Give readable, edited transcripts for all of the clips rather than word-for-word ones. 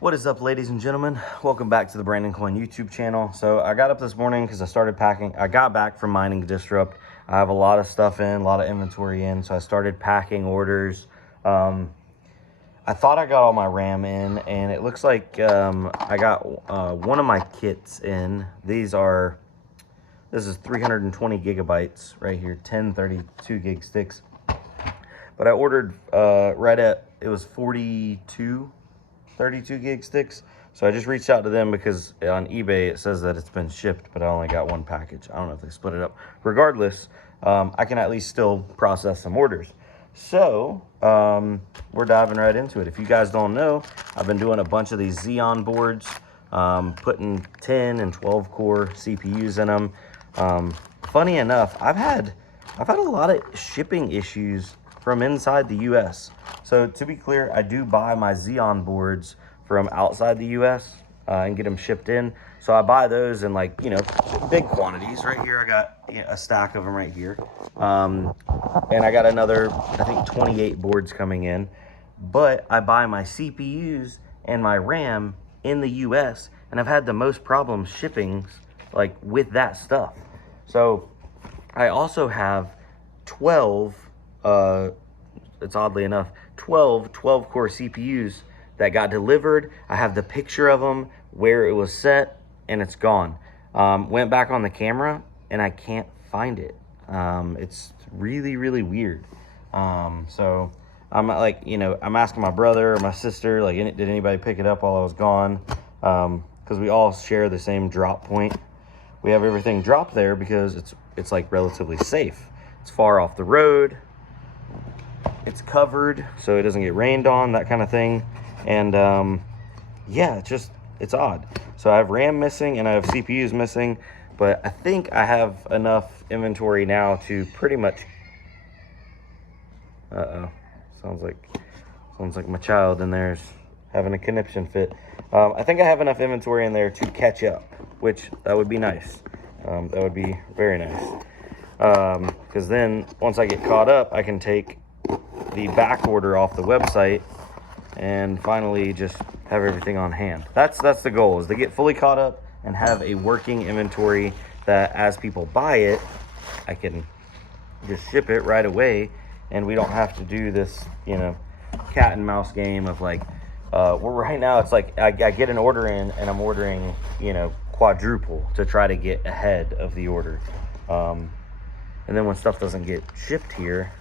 What is up, ladies and gentlemen? Welcome back to the Brandon Coin YouTube channel. So I got up this morning because I started packing. I got back from mining disrupt. I have a lot of stuff in, a lot of inventory in. So I started packing orders. I thought I got all my RAM in, and it looks like I got one of my kits in. This is 320 gigabytes right here, 10 32 gig sticks. But I ordered it was 42 32 gig sticks. So I just reached out to them because on eBay it says that it's been shipped, but I only got one package. I don't know if they split it up. Regardless, I can at least still process some orders. So we're diving right into it. If you guys don't know, I've been doing a bunch of these Xeon boards, putting 10 and 12 core CPUs in them. Funny enough, I've had a lot of shipping issues from inside the US. So to be clear, I do buy my Xeon boards from outside the US and get them shipped in. So I buy those in big quantities. Right here, I got a stack of them right here. And I got another, I think 28 boards coming in. But I buy my CPUs and my RAM in the US, and I've had the most problems shipping with that stuff. So I also have 12 it's oddly enough 12 core CPUs that got delivered. I have the picture of them where it was set, and it's gone. Went back on the camera and I can't find it. It's really weird. So I'm I'm asking my brother or my sister, did anybody pick it up while I was gone? Because we all share the same drop point. We have everything dropped there because it's relatively safe. It's far off the road. It's covered so it doesn't get rained on, that kind of thing. And yeah, it's odd. So I have RAM missing and I have CPUs missing, but I think I have enough inventory now to pretty much sounds like my child in there's having a conniption fit. I think I have enough inventory in there to catch up, which that would be nice. That would be very nice. Because then once I get caught up, I can take the back order off the website and finally just have everything on hand. That's the goal, is to get fully caught up and have a working inventory that as people buy it, I can just ship it right away, and we don't have to do this cat and mouse game of right now it's I get an order in and I'm ordering quadruple to try to get ahead of the order, and then when stuff doesn't get shipped here,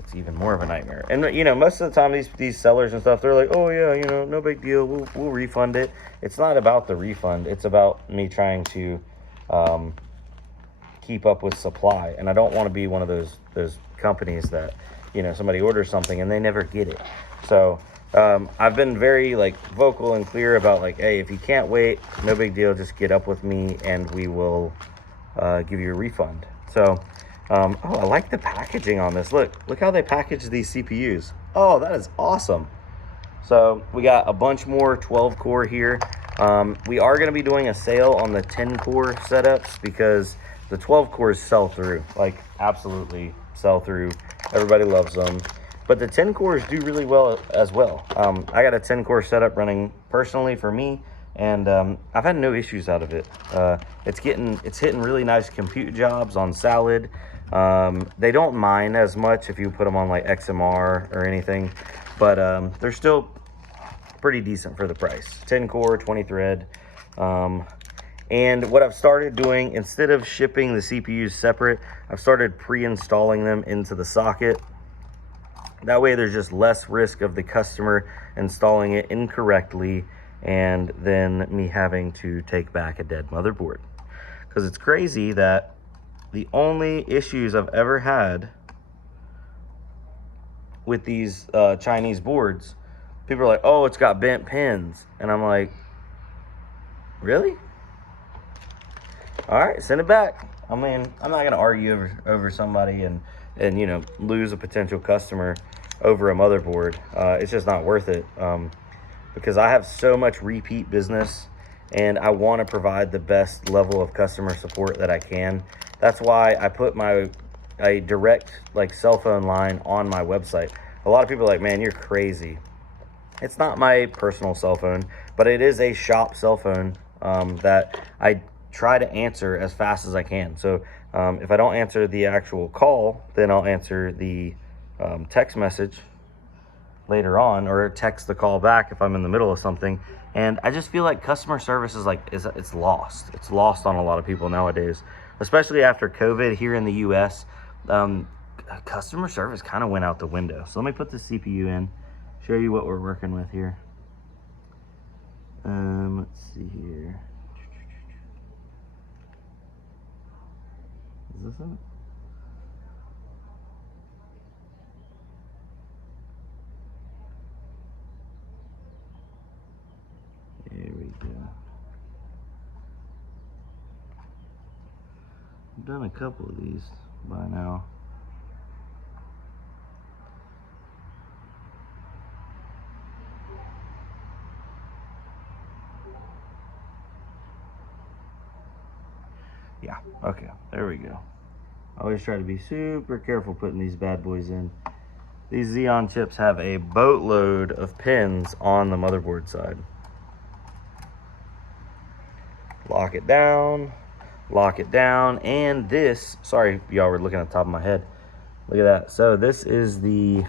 it's even more of a nightmare. And most of the time these sellers and stuff, they're like, oh yeah, no big deal, we'll refund it. It's not about the refund, it's about me trying to keep up with supply. And I don't want to be one of those companies that somebody orders something and they never get it. So I've been very vocal and clear about hey, if you can't wait, no big deal, just get up with me and we will give you a refund. So oh, I like the packaging on this. Look how they package these CPUs. Oh, that is awesome. So we got a bunch more 12 core here. We are going to be doing a sale on the 10 core setups because the 12 cores sell through, absolutely sell through. Everybody loves them. But the 10 cores do really well as well. I got a 10 core setup running personally for me, and I've had no issues out of it. It's hitting really nice compute jobs on Salad. They don't mine as much if you put them on XMR or anything, but they're still pretty decent for the price. 10 core, 20 thread. And what I've started doing, instead of shipping the CPUs separate, I've started pre-installing them into the socket. That way there's just less risk of the customer installing it incorrectly and then me having to take back a dead motherboard. Because it's crazy that the only issues I've ever had with these Chinese boards, people are like, oh, it's got bent pins. And I'm like, really? All right, send it back. I mean, I'm not going to argue over somebody and lose a potential customer over a motherboard. It's just not worth it, because I have so much repeat business and I want to provide the best level of customer support that I can. That's why I put a direct cell phone line on my website. A lot of people are like, man, you're crazy. It's not my personal cell phone, but it is a shop cell phone that I try to answer as fast as I can. So if I don't answer the actual call, then I'll answer the text message later on, or text the call back if I'm in the middle of something. And I just feel like customer service is it's lost. It's lost on a lot of people nowadays, especially after COVID here in the US. Customer service kind of went out the window. So let me put the CPU in, show you what we're working with here. Let's see here. Is this it? There we go. I've done a couple of these by now. Yeah, okay, there we go. I always try to be super careful putting these bad boys in. These Xeon chips have a boatload of pins on the motherboard side. Lock it down, and this, sorry y'all were looking at the top of my head. Look at that. So this is the,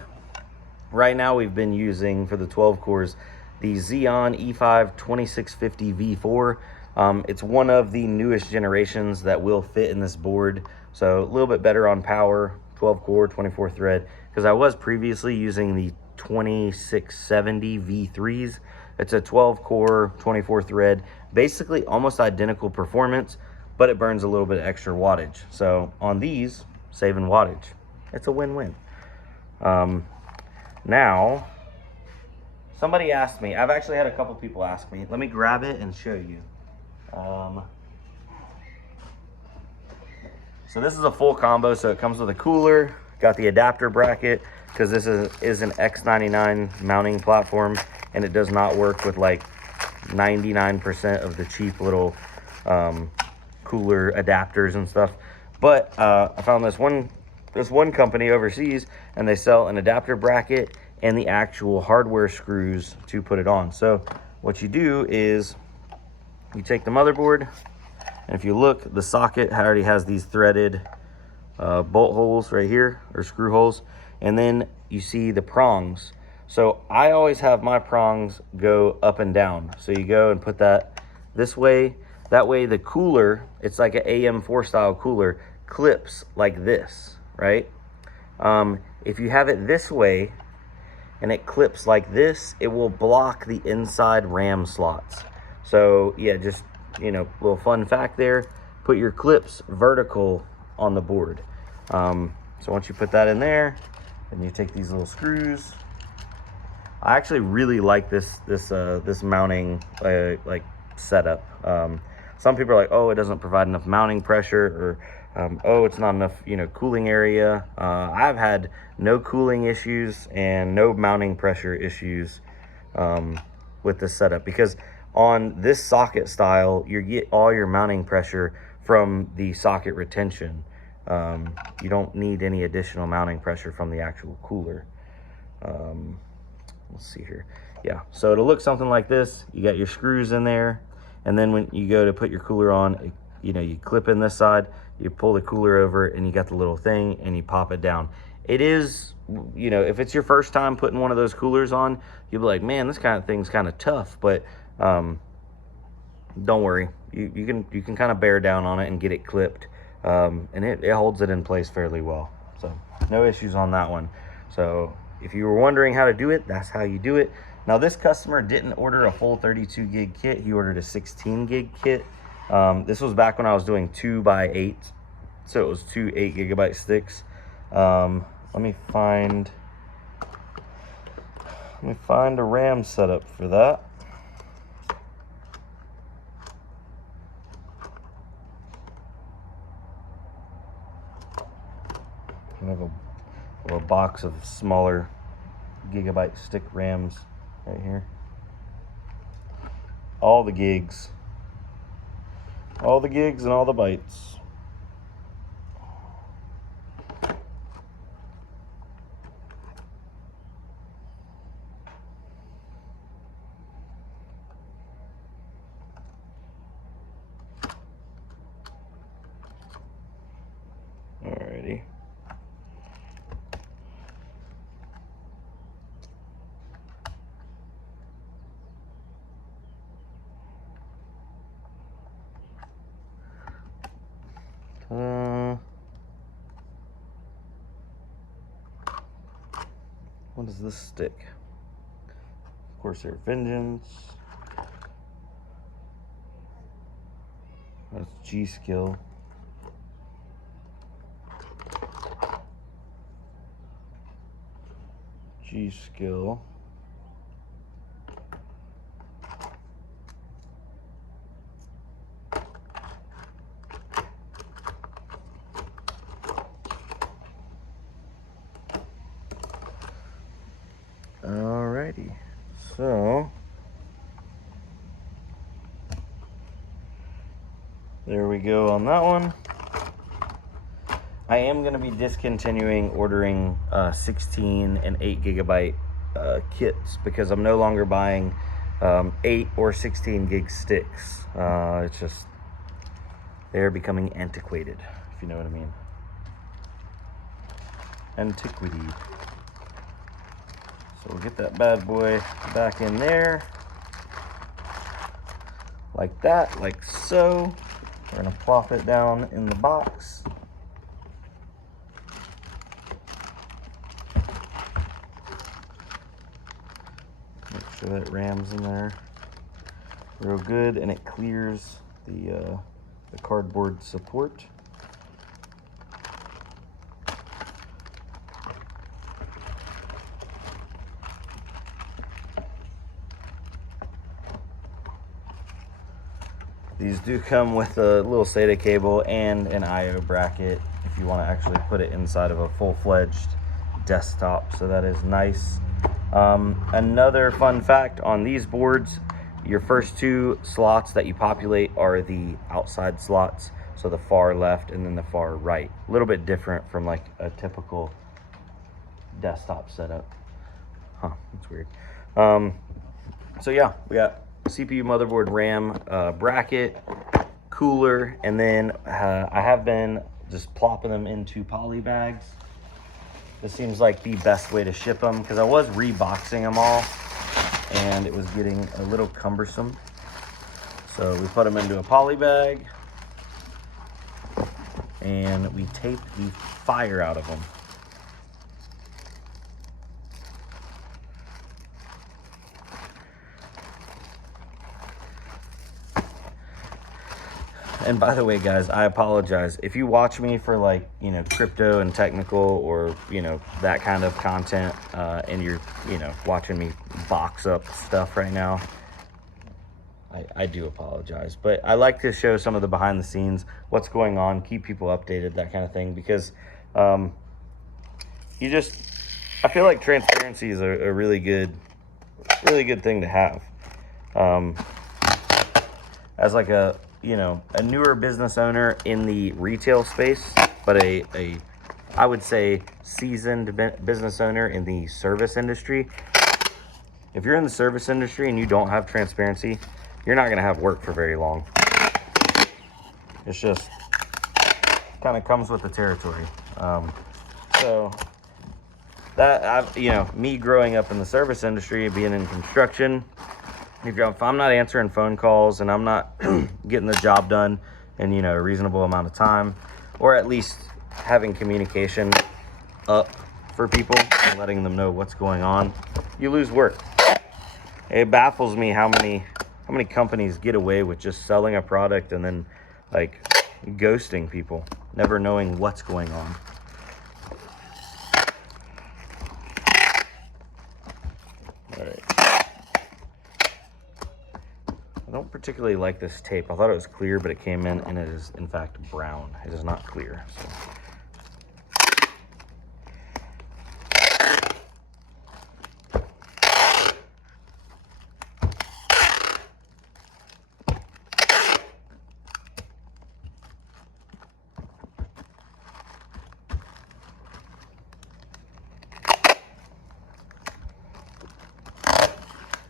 right now we've been using for the 12 cores, the Xeon E5 2650 V4. It's one of the newest generations that will fit in this board. So a little bit better on power, 12 core, 24 thread, because I was previously using the 2670 V3s. It's a 12 core, 24 thread, basically almost identical performance, but it burns a little bit extra wattage. So on these, saving wattage, it's a win-win. Now, somebody asked me, I've actually had a couple people ask me, let me grab it and show you. So this is a full combo, so it comes with a cooler, got the adapter bracket, because this is an X99 mounting platform, and it does not work with like 99% of the cheap little cooler adapters and stuff. But I found this one company overseas, and they sell an adapter bracket and the actual hardware screws to put it on. So what you do is you take the motherboard, and if you look, the socket already has these threaded bolt holes right here, or screw holes, and then you see the prongs. So I always have my prongs go up and down. So you go and put that this way. That way the cooler, it's like an AM4 style cooler, clips like this, right? If you have it this way and it clips like this, it will block the inside RAM slots. So yeah, just, you know, little fun fact there, put your clips vertical on the board. So once you put that in there, then you take these little screws. I actually really like this mounting like setup. Some people are like, oh, it doesn't provide enough mounting pressure, or oh, it's not enough, you know, cooling area. I've had no cooling issues and no mounting pressure issues with this setup, because on this socket style, you get all your mounting pressure from the socket retention. You don't need any additional mounting pressure from the actual cooler. Let's see here. Yeah, so it'll look something like this. You got your screws in there, and then when you go to put your cooler on, you know, you clip in this side, you pull the cooler over, and you got the little thing, and you pop it down. It is, you know, if it's your first time putting one of those coolers on, you'll be like, man, this kind of thing's kind of tough, but don't worry, you can kind of bear down on it and get it clipped, and it holds it in place fairly well. So no issues on that one. So if you were wondering how to do it, that's how you do it. Now this customer didn't order a full 32 gig kit, he ordered a 16 gig kit. This was back when I was doing 2x8, so it was two 8 gigabyte sticks. Let me find a RAM setup for that. I have a box of smaller gigabyte stick RAMs right here. All the gigs and all the bytes. What is this stick? Corsair Vengeance. That's G-Skill. G-Skill. Alrighty, so there we go on that one. I am going to be discontinuing ordering 16 and 8 gigabyte kits because I'm no longer buying 8 or 16 gig sticks. It's just, they're becoming antiquated, if you know what I mean. Antiquity. So we'll get that bad boy back in there. Like that, like so. We're gonna plop it down in the box. Make sure that RAM's in there real good and it clears the cardboard support. These do come with a little SATA cable and an I/O bracket if you want to actually put it inside of a full-fledged desktop, so that is nice. Another fun fact on these boards, your first 2 slots that you populate are the outside slots, so the far left and then the far right. A little bit different from like a typical desktop setup. Huh, that's weird. So yeah, we got CPU, motherboard, RAM, bracket, cooler, and then I have been just plopping them into poly bags. This seems like the best way to ship them because I was reboxing them all and it was getting a little cumbersome. So we put them into a poly bag and we tape the fire out of them. And by the way, guys, I apologize. If you watch me for like, you know, crypto and technical or, you know, that kind of content, and you're, you know, watching me box up stuff right now, I do apologize. But I like to show some of the behind the scenes, what's going on, keep people updated, that kind of thing, because I feel like transparency is a really good thing to have. As like a, you know, a newer business owner in the retail space, but I would say seasoned business owner in the service industry. If you're in the service industry and you don't have transparency, you're not going to have work for very long. It's just kind of comes with the territory. So that, you know, me growing up in the service industry, being in construction, if I'm not answering phone calls and I'm not getting the job done in, you know, a reasonable amount of time, or at least having communication up for people and letting them know what's going on, you lose work. It baffles me how many companies get away with just selling a product and then like ghosting people, never knowing what's going on. All right. I don't particularly like this tape. I thought it was clear, but it came in and it is in fact brown. It is not clear. So.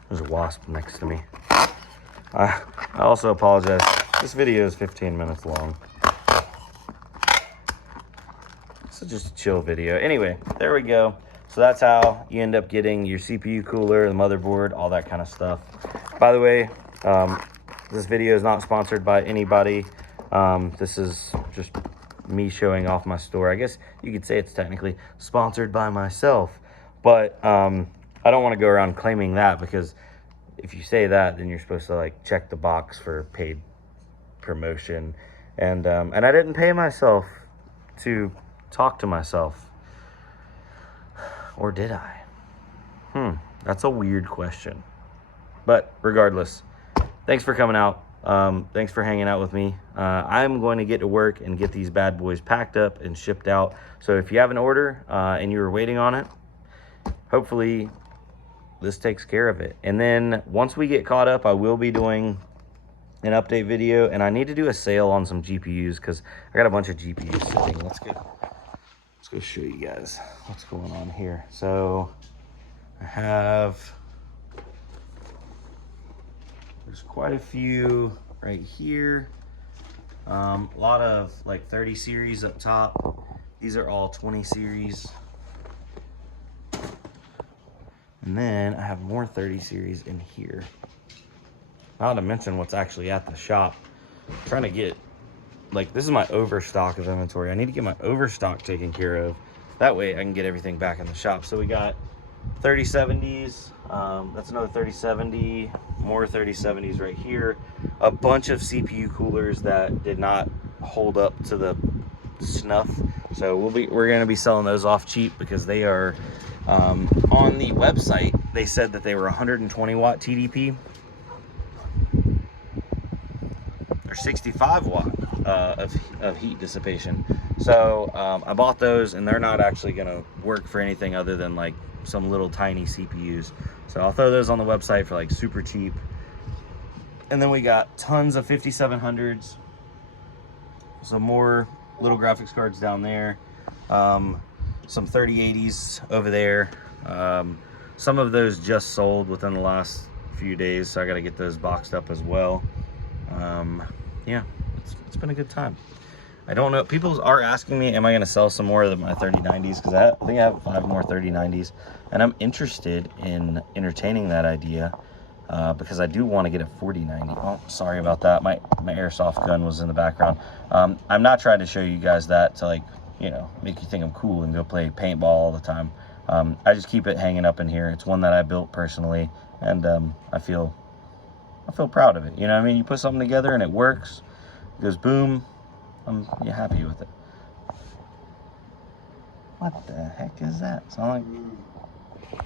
There's a wasp next to me. I also apologize. This video is 15 minutes long. This is just a chill video. Anyway, there we go. So that's how you end up getting your CPU cooler, the motherboard, all that kind of stuff. By the way, this video is not sponsored by anybody. This is just me showing off my store. I guess you could say it's technically sponsored by myself. But I don't want to go around claiming that, because if you say that, then you're supposed to like check the box for paid promotion. And I didn't pay myself to talk to myself. Or did I? That's a weird question. But regardless, thanks for coming out. Thanks for hanging out with me. I'm going to get to work and get these bad boys packed up and shipped out. So if you have an order and you were waiting on it, hopefully this takes care of it. And then once we get caught up, I will be doing an update video, and I need to do a sale on some GPUs because I got a bunch of GPUs sitting. Let's go show you guys what's going on here. So I have, there's quite a few right here. A lot of like 30 series up top. These are all 20 series. And then I have more 30 series in here. Not to mention what's actually at the shop. I'm trying to get, like, this is my overstock of inventory. I need to get my overstock taken care of. That way I can get everything back in the shop. So we got 3070s. That's another 3070. More 3070s right here. A bunch of CPU coolers that did not hold up to the snuff. So we're going to be selling those off cheap because they are on the website. They said that they were 120 watt TDP. 65 watt of heat dissipation. So I bought those, and they're not actually gonna work for anything other than like some little tiny CPUs. So I'll throw those on the website for like super cheap. And then we got tons of 5700s, some more little graphics cards down there, some 3080s over there. Some of those just sold within the last few days, so I got to get those boxed up as well. Yeah, it's been a good time. I don't know, people are asking me, am I going to sell some more of my 3090s? Because I think I have 5 more 3090s, and I'm interested in entertaining that idea, because I do want to get a 4090. Oh, sorry about that. My airsoft gun was in the background. I'm not trying to show you guys that to, like, you know, make you think I'm cool and go play paintball all the time. I just keep it hanging up in here. It's one that I built personally, and I feel proud of it. You know what I mean? You put something together and it works, it goes boom, you're happy with it. What the heck is that? Sound like